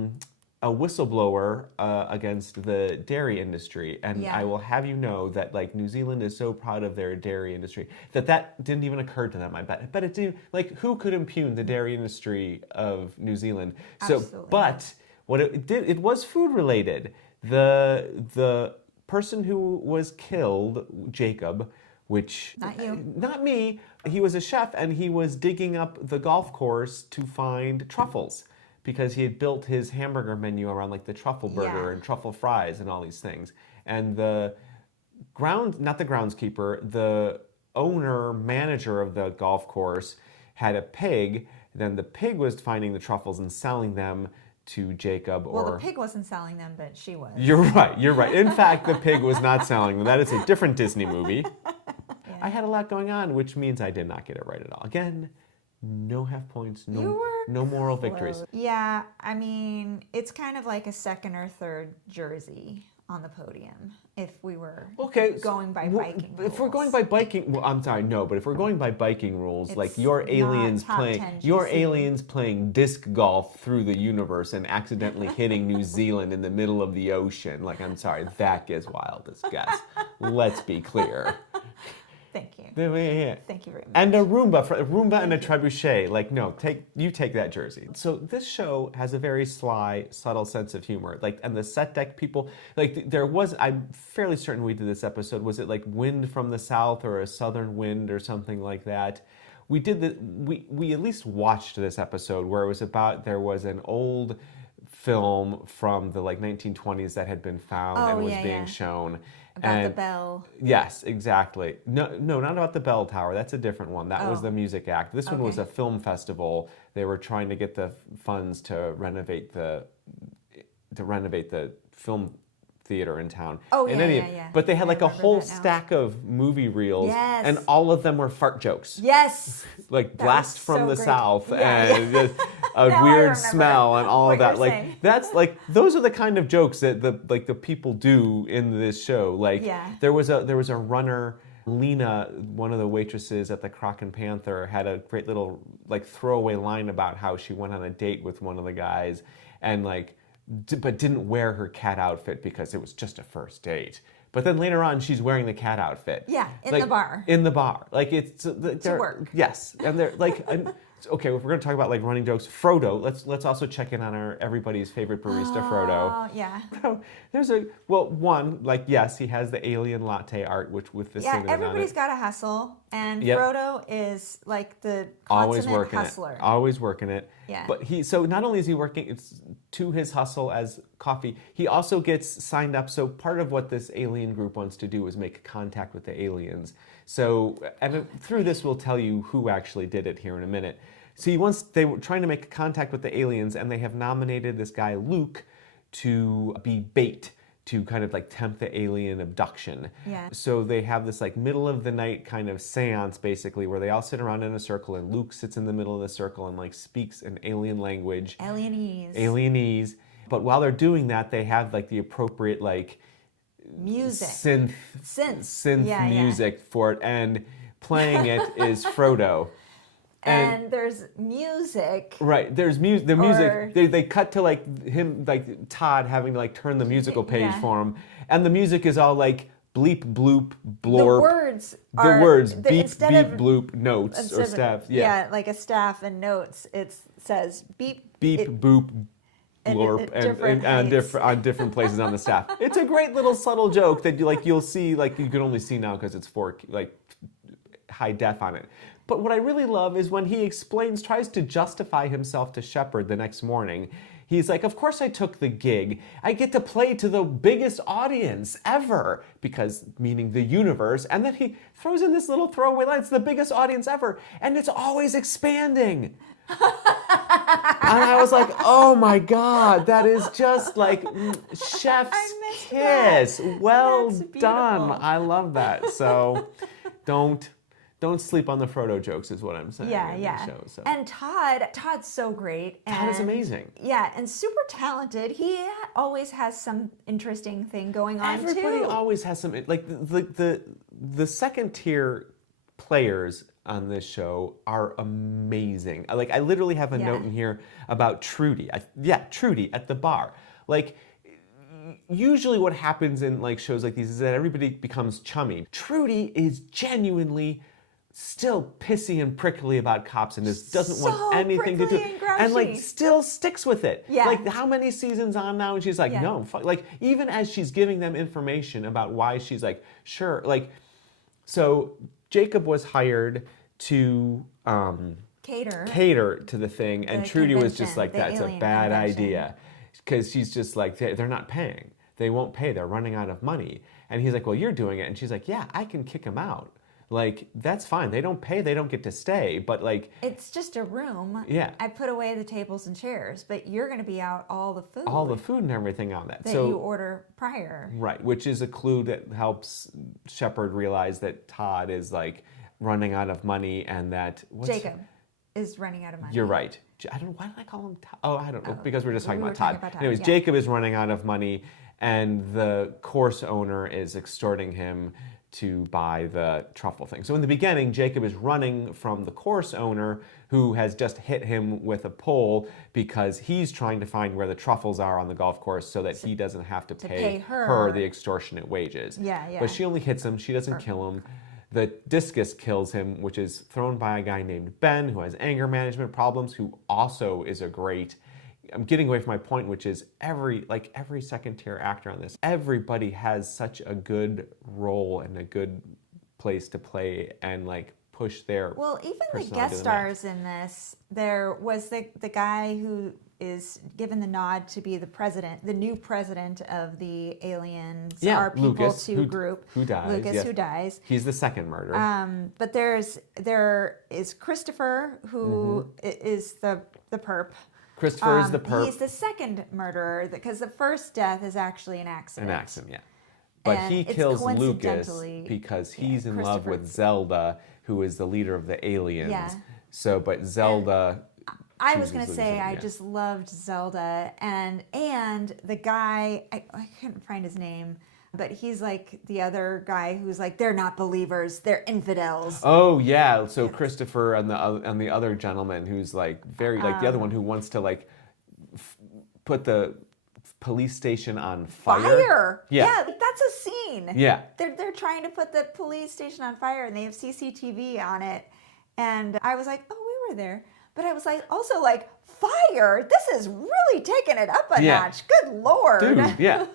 whistleblower against the dairy industry, and I will have you know that like New Zealand is so proud of their dairy industry that didn't even occur to them. I bet, but it didn't. Like, who could impugn the dairy industry of New Zealand? Absolutely. But what it did, it was food related. The person who was killed, Jacob. Which, not you. Not me. He was a chef and he was digging up the golf course to find truffles because he had built his hamburger menu around like the truffle burger and truffle fries and all these things. And not the groundskeeper, the manager of the golf course had a pig. Then the pig was finding the truffles and selling them to Jacob. Well, the pig wasn't selling them, but she was. You're right. In fact, the pig was not selling them. That is a different Disney movie. I had a lot going on, which means I did not get it right at all. Again, no half points, no moral victories. Yeah, I mean, it's kind of like a second or third jersey on the podium if we were going by biking rules. If we're going by biking, well, I'm sorry, no, but if we're going by biking rules, it's like your aliens playing disc golf through the universe and accidentally hitting New Zealand in the middle of the ocean. Like, I'm sorry, that gets wild as guess. Let's be clear. Thank you. Yeah. Thank you very much. And a Roomba and a trebuchet. Like, no, take that jersey. So this show has a very sly, subtle sense of humor. Like, and the set deck people, like, I'm fairly certain we did this episode. Was it like wind from the south or a southern wind or something like that? We at least watched this episode where it was about, there was an old film from the like 1920s that had been found and was being shown. About the bell. Yes, exactly. No, not about the bell tower. That's a different one. That was the music act. This one was a film festival. They were trying to get the funds to renovate the film theater in town. Oh, yeah. But they had like a whole stack of movie reels, and all of them were fart jokes. Yes. Like blast from the south and a Now weird smell and all of that. Like saying. that's like those are the kind of jokes that the people do in this show. Like there was a runner. Lena, one of the waitresses at the Croc and Panther, had a great little like throwaway line about how she went on a date with one of the guys and like. But didn't wear her cat outfit because it was just a first date. But then later on, she's wearing the cat outfit. Yeah, in the bar. Like it's to work. Yes, and they're like. Okay, if we're going to talk about like running jokes, Frodo. Let's also check in on everybody's favorite barista, Frodo. Yeah. There's yes, he has the alien latte art, which with this thing. Yeah, everybody's got a hustle, and Frodo is like the always consummate working hustler. Always working it. Yeah. But so not only is he working, it's to his hustle as coffee. He also gets signed up. So part of what this alien group wants to do is make contact with the aliens. So, and through this, we'll tell you who actually did it here in a minute. So they were trying to make contact with the aliens, and they have nominated this guy, Luke, to be bait to kind of like tempt the alien abduction. Yeah. So they have this like middle of the night kind of seance basically where they all sit around in a circle and Luke sits in the middle of the circle and like speaks an alien language. Alienese. But while they're doing that, they have like the appropriate like music. Synth music for it, and playing it is Frodo. And there's music. Right, there's music. The music. They cut to like him, like Todd having to like turn the musical page for him, and the music is all like bleep, bloop, blorp. The words beep, beep, bloop, notes or staff. Yeah, like a staff and notes. It says beep, boop, blorp, and on different places on the staff. It's a great little subtle joke that you'll see, like you can only see now because it's like high def on it. But what I really love is when he tries to justify himself to Shepard the next morning. He's like, of course I took the gig. I get to play to the biggest audience ever, because meaning the universe. And then he throws in this little throwaway line, it's the biggest audience ever, and it's always expanding. And I was like, oh my God, that is just like chef's kiss. Well done. I love that. So don't sleep on the Frodo jokes is what I'm saying. Yeah. The show, so. And Todd's so great. Todd is amazing. Yeah, and super talented. He always has some interesting thing going on too. Everybody always has some, like the second tier players on this show are amazing. Like I literally have a note in here about Trudy. Trudy at the bar. Like usually what happens in like shows like these is that everybody becomes chummy. Trudy is genuinely still pissy and prickly about cops and just doesn't want anything to do, and like still sticks with it. Yeah. Like how many seasons on now, and she's like, no, fuck. Like even as she's giving them information about why she's like, sure, like, so Jacob was hired to cater to the thing, and Trudy was just like, that's a bad idea, because she's just like, they're not paying. They won't pay. They're running out of money. And he's like, well, you're doing it. And she's like, yeah, I can kick them out. Like, that's fine. They don't pay. They don't get to stay. But like... It's just a room. Yeah. I put away the tables and chairs, but you're going to be out all the food. All the food and everything on that. That you order prior. Right, which is a clue that helps Shepard realize that Todd is like running out of money and that... Jacob is running out of money. You're right. I don't know. Why did I call him Todd? Oh, I don't know. Because we're just talking about Todd. Anyways, Jacob is running out of money and the course owner is extorting him to buy the truffle thing. So in the beginning, Jacob is running from the course owner who has just hit him with a pole because he's trying to find where the truffles are on the golf course so that he doesn't have to pay her the extortionate wages. Yeah. But she only hits him. She doesn't kill him. The discus kills him, which is thrown by a guy named Ben who has anger management problems, who also is a great... I'm getting away from my point, which is every second tier actor on this, everybody has such a good role and a good place to play and like push their even the guest stars in this, there was the guy who is given the nod to be the new president of the Aliens Are People Lucas, group. Who dies. Lucas, who dies. He's the second murder. But there is Christopher, who is the perp. Christopher is the perp. He's the second murderer, because the first death is actually an accident. Yeah. But he kills Lucas because he's in love with Zelda, who is the leader of the aliens. Yeah. So, but Zelda... I was going to say, I just loved Zelda, and the guy, I couldn't find his name, but he's like the other guy who's like, they're not believers, they're infidels. Oh yeah, so Christopher and the other gentleman who's like very like the other one who wants to like put the police station on fire. Yeah, that's a scene. Yeah, they're trying to put the police station on fire, and they have CCTV on it, and I was like, oh, we were there. But I was like, also like, fire? This is really taking it up a notch. Good Lord. Dude, yeah.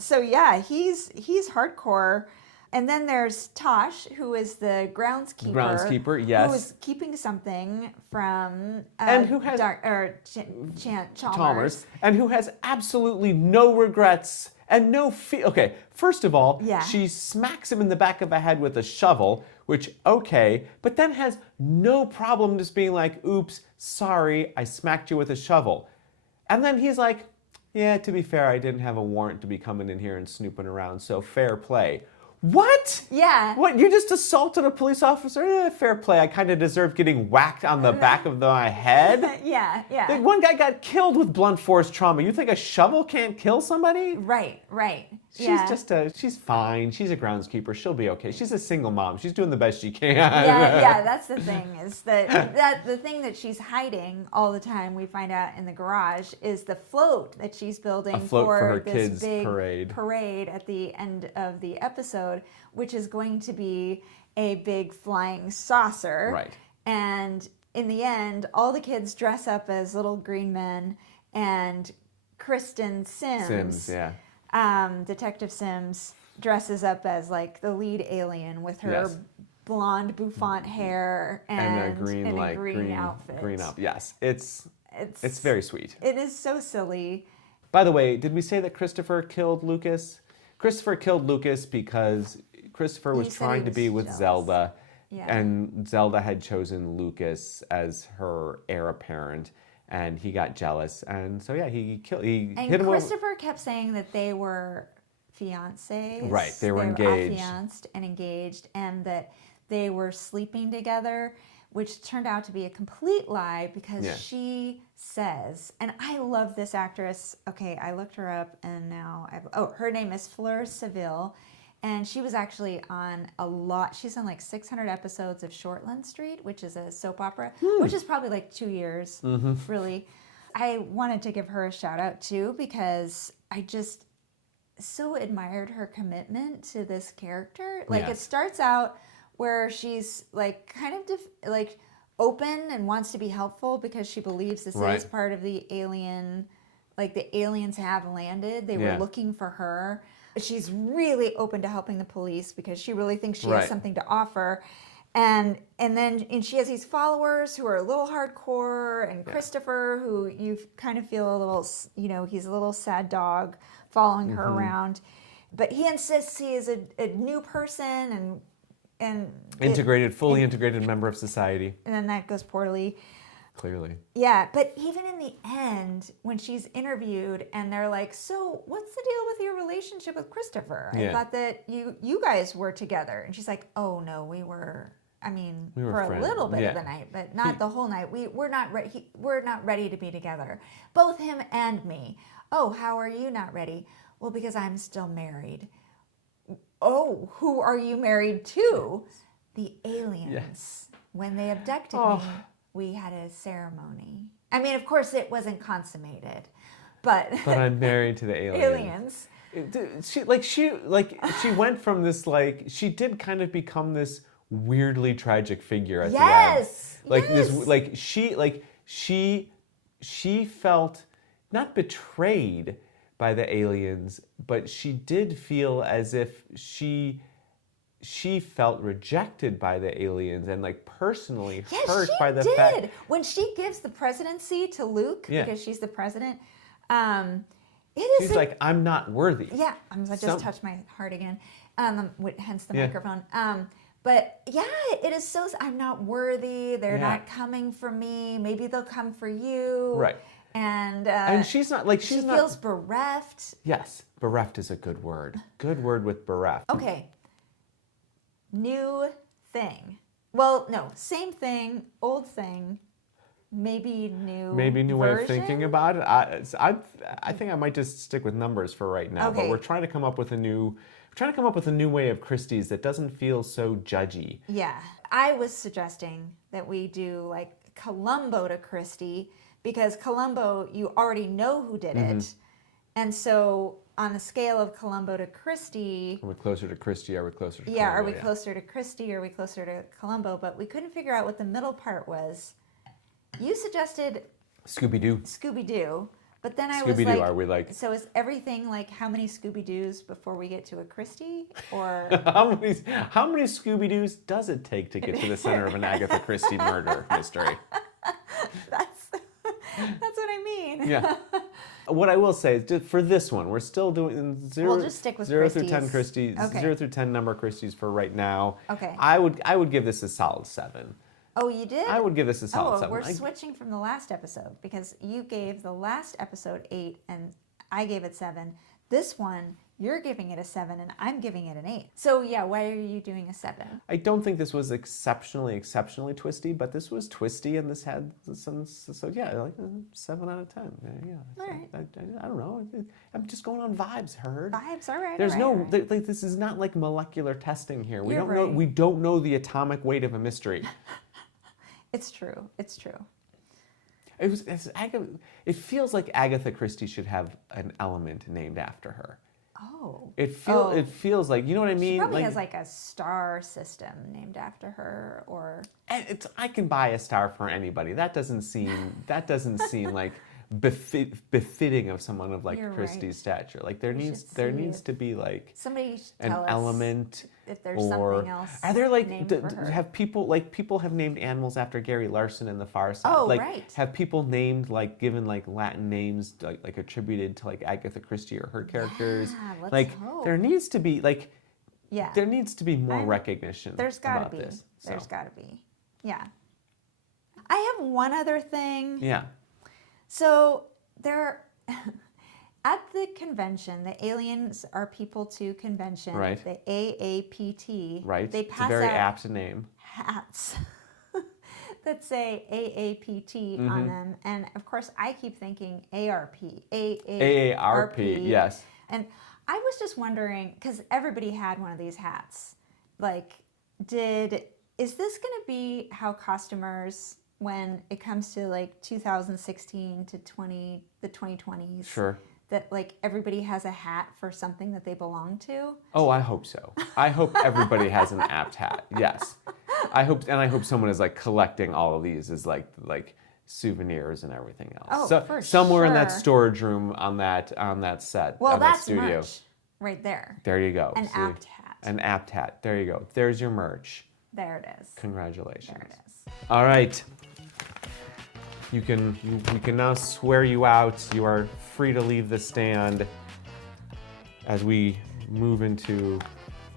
So yeah, he's hardcore. And then there's Tosh, who is the groundskeeper. Groundskeeper, yes. Who is keeping something from... and who has... Chalmers. And who has absolutely no regrets and no fear. Okay, first of all, she smacks him in the back of the head with a shovel, which, okay, but then has no problem just being like, oops, sorry, I smacked you with a shovel. And then he's like, yeah, to be fair, I didn't have a warrant to be coming in here and snooping around, so fair play. What? Yeah. What, you just assaulted a police officer? Fair play. I kind of deserve getting whacked on the back of my head. Yeah, yeah. Like, one guy got killed with blunt force trauma. You think a shovel can't kill somebody? Right, right. She's fine. She's a groundskeeper. She'll be okay. She's a single mom. She's doing the best she can. Yeah, that's the thing, is that the thing that she's hiding all the time, we find out in the garage, is the float that she's building for her this kids' big parade at the end of the episode, which is going to be a big flying saucer. Right. And in the end, all the kids dress up as little green men, and Kristen Sims, Detective Sims, dresses up as like the lead alien with her blonde bouffant hair and a green outfit. Green outfit. Yes, it's very sweet. It is so silly. By the way, did we say that Christopher killed Lucas? Christopher killed Lucas because Christopher was trying to be with jealous. Zelda, Yeah. and Zelda had chosen Lucas as her heir apparent, and he got jealous, and so he hit him. Christopher kept saying that they were fiancés. Right, they were engaged. Affianced and engaged, and that they were sleeping together, which turned out to be a complete lie because she says, and I love this actress. Okay, I looked her up, and now her name is Fleur Seville. And she was actually on a lot. She's on like 600 episodes of Shortland Street, which is a soap opera, which is probably like 2 years, really. I wanted to give her a shout out too, because I just so admired her commitment to this character. Like it starts out where she's like kind of like open and wants to be helpful because she believes this is part of the alien, like the aliens have landed. They were looking for her. She's really open to helping the police because she really thinks she has something to offer. And she has these followers who are a little hardcore, and Christopher, who you kind of feel a little, he's a little sad dog following her around. But he insists he is a new person and fully integrated member of society. And then that goes poorly. Clearly. Yeah, but even in the end, when she's interviewed and they're like, so what's the deal with your relationship with Christopher? I thought that you guys were together. And she's like, oh no, we were for friends. A little bit of the night, but not the whole night. We're not ready to be together. Both him and me. Oh, how are you not ready? Well, because I'm still married. Oh, who are you married to? The aliens. Yes. When they abducted me, we had a ceremony. I mean, of course, it wasn't consummated, but I'm married to the aliens. She went from this, like, she did kind of become this weirdly tragic figure at the end. She felt not betrayed by the aliens, but she did feel as if she felt rejected by the aliens and like personally hurt by the fact. When she gives the presidency to Luke, because she's the president, she's like, I'm not worthy. Yeah, I just touched my heart again, hence the microphone. But yeah, it is so, I'm not worthy, they're not coming for me, maybe they'll come for you. Right. And she's not like, she feels bereft. Yes, bereft is a good word. Good word with bereft. Okay. New thing. Well, no, same thing, old thing, maybe new way of thinking about it. I think I might just stick with numbers for right now. Okay. But we're trying to come up with a new way of Christie's that doesn't feel so judgy. Yeah, I was suggesting that we do like Columbo to Christie, because Columbo, you already know who did it, and so on the scale of Columbo to Christie... Are we closer to Christie? Are we closer to Columbo? Yeah, are we closer to Christie? Are we closer to Columbo? But we couldn't figure out what the middle part was. You suggested... Scooby-Doo. But then I was like... Are we like... So is everything like how many Scooby-Doos before we get to a Christie? Or... how many Scooby-Doos does it take to get to the center of an Agatha Christie murder mystery? That's what I mean. Yeah. What I will say is, for this one, we're still doing We'll just stick with 0 Christies. through 10 Christies, Okay. 0 through 10 number Christies for right now. Okay. I would give this a solid 7. Oh, you did? I would give this a solid 7. We're switching from the last episode, because you gave the last episode 8, and I gave it 7. This one, you're giving it a 7 and I'm giving it an 8. So yeah, why are you doing a 7? I don't think this was exceptionally twisty, but this was twisty and this had some, so yeah, like 7 out of 10. Yeah. All right. I don't know. I'm just going on vibes, Heard. Vibes, all right. There's all right, no, all right. like, this is not like molecular testing here. We You're don't know. right. We don't know the atomic weight of a mystery. It's true. It's true. It feels like Agatha Christie should have an element named after her. Oh. It feels like, you know what I mean? She probably has like a star system named after her, or I can buy a star for anybody. That doesn't seem like befitting of someone of like You're Christie's right. stature. Like there We needs should see to be like somebody should an tell us element. if there's Or something else. are there like named for her. have people have named animals after Gary Larson in The Far Side? Oh, like, right. Have people named like given like Latin names like attributed to like Agatha Christie or her characters? Yeah, let's like hope. there needs to be like Yeah. there needs to be more recognition. There's got to about be. this, so. There's got to be. Yeah. I have one other thing. Yeah. So there, at the convention, the Aliens Are People 2 convention, Right. the AAPT, Right. they It's a pass very out apt name. hats that say AAPT on them. And of course, I keep thinking ARP. AARP, yes. And I was just wondering, because everybody had one of these hats, like, is this going to be how costumers, when it comes to like 2016 to the 2020s, Sure. that like everybody has a hat for something that they belong to? Oh, I hope so. I hope everybody has an apt hat. Yes. I hope someone is like collecting all of these as like souvenirs and everything else. Oh, so for somewhere in that sure. storage room on that set. Well, on that that's studio. merch right there. There you go. An See? apt hat. An apt hat. There you go. There's your merch. There it is. Congratulations. There it is. All right. We can now swear you out. You are free to leave the stand as we move into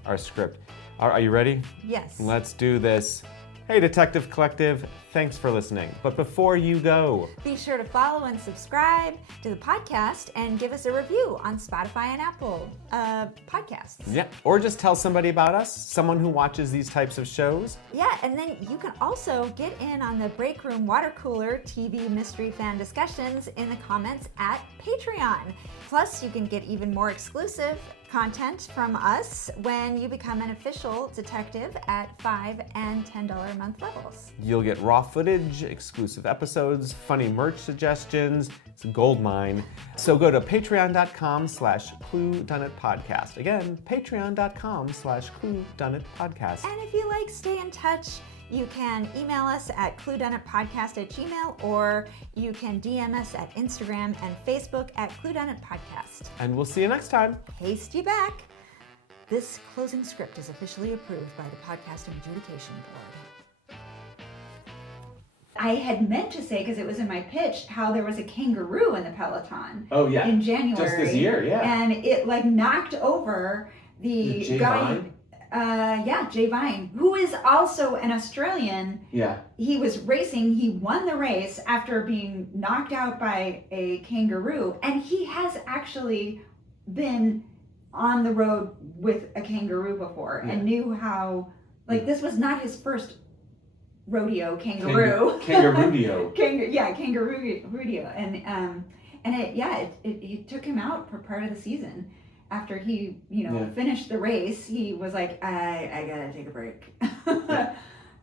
our script. Are you ready? Yes. Let's do this. Hey, Detective Collective, thanks for listening. But before you go, Be sure to follow and subscribe to the podcast and give us a review on Spotify and Apple podcasts. yeah, or just tell somebody about us, someone who watches these types of shows. Yeah, and then you can also get in on the Break Room Water Cooler TV Mystery Fan discussions in the comments at Patreon. Plus, you can get even more exclusive content from us when you become an official detective at $5 and $10 a month levels. You'll get raw footage, exclusive episodes, funny merch suggestions. It's a gold mine. So go to patreon.com/Cluedunnit podcast. Again, patreon.com/Cluedunnit podcast. And if you like, stay in touch. You can email us at cluedunnitpodcast@gmail.com, or you can DM us at Instagram and Facebook at Cluedunnit Podcast. And we'll see you next time. Haste you back. This closing script is officially approved by the Podcasting Adjudication Board. I had meant to say, because it was in my pitch, how there was a kangaroo in the Peloton. Oh, yeah. In January. Just this year, yeah. And it like knocked over the Jay guy. Vine? Jay Vine, who is also an Australian. Yeah. He was racing. He won the race after being knocked out by a kangaroo, and he has actually been on the road with a kangaroo before and knew how. Like this was not his first rodeo kangaroo. Kangaroo. Kangaroo rodeo, and it took him out for part of the season. After he, finished the race, he was like, I gotta take a break.